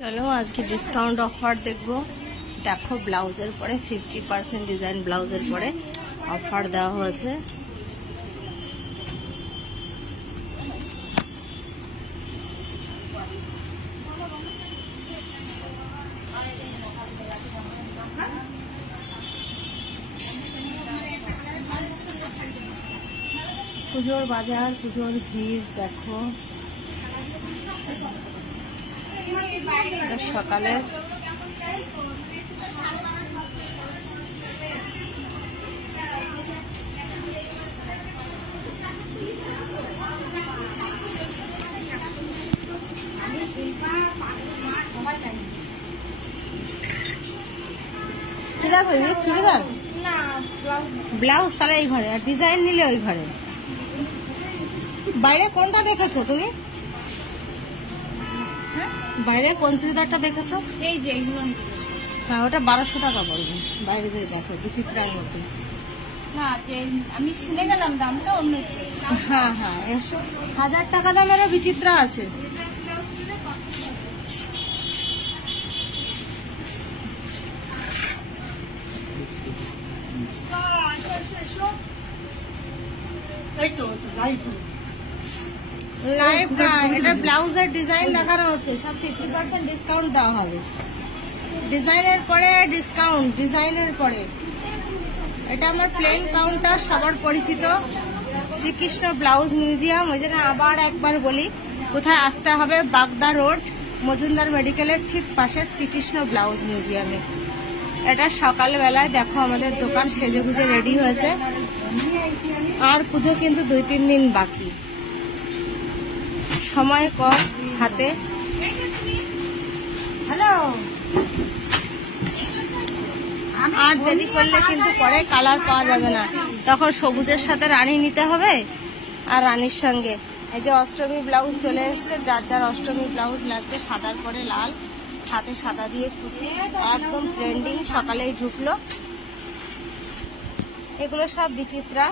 চলো আজকে discount offer দেখবো। দেখো ব্লাউজের পরে 50% ডিজাইন ব্লাউজের পরে অফার দেওয়া হয়েছে। পুজোর বাজার, পুজোর ভিড় দেখো। সকালে চুড়িদার ব্লাউজ তাহলে এই ঘরে, আর ডিজাইন নিলে ওই ঘরে। বাইরে কোনটা দেখেছো তুমি? বাইরে কোন চুড়িদারটা দেখেছো? এই যে এইগুলো। হ্যাঁ, ওটা 1200 টাকা পড়বে। বাইরে যে দেখো বিচিত্রার মধ্যে। না, যে আমি শুনে গেলাম দামটা অন্য। হ্যাঁ হ্যাঁ, 1000 টাকা দামেরও বিচিত্রা আছে। লাইভ না, এটা ব্লাউজের ডিজাইন দেখানো হচ্ছে। সব 50% ডিসকাউন্ট দেওয়া হবে। ডিজাইনের পরে ডিসকাউন্ট, ডিজাইনের পরে। এটা আমার প্লেন কাউন্টার, সবার পরিচিত শ্রীকৃষ্ণ ব্লাউজ মিউজিয়াম। ওই জন্য আবার একবার বলি, কোথায় আসতে হবে? বাগদা রোড, মজুমদার মেডিকেলের ঠিক পাশে শ্রীকৃষ্ণ ব্লাউজ মিউজিয়ামে। এটা সকালবেলায় দেখো আমাদের দোকান সেজে গুজে রেডি হয়েছে। আর পুজো কিন্তু 2-3 দিন বাকি, সময় কম হাতে। হ্যালো, আর দেরি করলে কিন্তু পরে কালার পাওয়া যাবে না। তখন সবুজের সাথে রানী নিতে হবে, আর রানীর সঙ্গে এই যে অষ্টমী ব্লাউজ চলে এসছে। যার যার অষ্টমী ব্লাউজ লাগবে, সাদার পরে লাল, হাতে সাদা দিয়ে কুচি, একদম ট্রেন্ডিং, সকালেই ঢুকলো। এগুলো সব বিচিত্রা।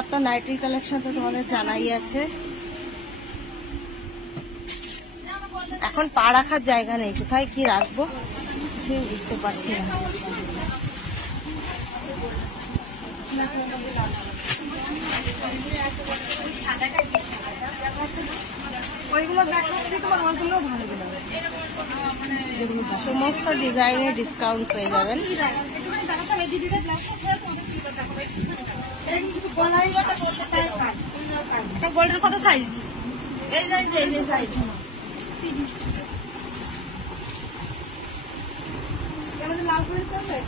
আপনার নাইটির কালেকশন তো তোমাদের জানাই আছে। এখন পা রাখার জায়গা নেই, কোথায় কি রাখবো কিছুই বুঝতে পারছি না। সমস্ত ডিজাইনে ডিসকাউন্ট পেয়ে যাবেন। গোল্ডের কত সাইজ? এই যে সাইজ লাল ফুলের আছে।